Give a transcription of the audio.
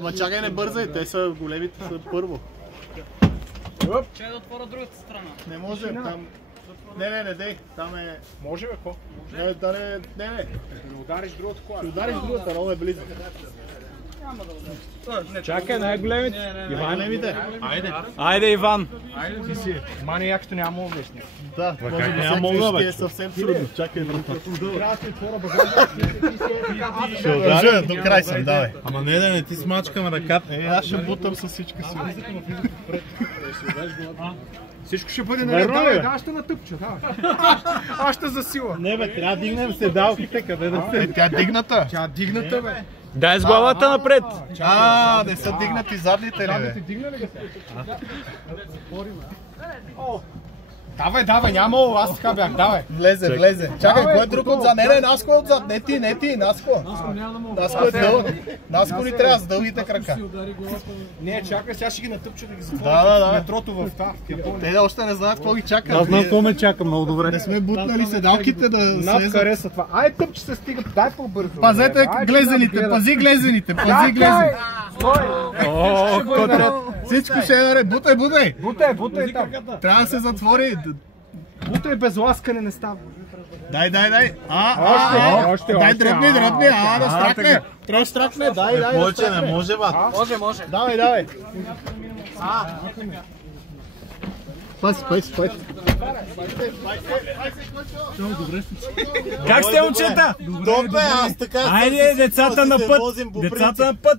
Ама чакай, не бързай, те са големите са първо. Че да отворя другата страна. Не може, там... Не, дей, там е... Може бе, какво? Не. Да удариш другата кола. Ще удариш другата, много е близо. Чакай, най-големите. Големите. Айде, Иван. Ти си. Мани якото няма обясни. Да, може би сега е съвсем трудно. Чакай, трябва да се отворя багажа. ще ударя, до край съм, давай. Ама не, ти смачкам ръката. Аз ще бутам с всичка си. Всичко ще бъде наред, давай, ще натъпча, давай. Аз ще засила. Не бе, трябва да дигнем седалките, къде да се... Тя дигната. Тя дигната, бе. Дай с главата напред. Не са дигнати задните ли, бе? Задните дигна ли ги се? Давай, няма, аз така бях, давай. Влезе. Чакай, кой е друг отзад? Не, Наско е отзад, не ти, Наско. Наско е дълъг. Наско ни трябва с дългите крака. Не, чакай, сега ще ги натъпча да ги затворя. Да. Метрото в Те още не знаят какво ги чака. Аз знам какво ме чака много добре. Не сме бутнали седалките да Над слезат. хареса това. Ай, тъпче се стига, дай по-бързо. Пазете глезените, пази глезените. Всичко ще е наред. Бутай. Бутай там. Трябва да се затвори. Бутай без ласкане не става. Дай. Още. Дай дръпни. Да стракне. Трябва да стракне. Дай. Повече не може, бат. Може. Давай. Паси. Как сте, момчета? Добре, аз така. Айде, децата на път!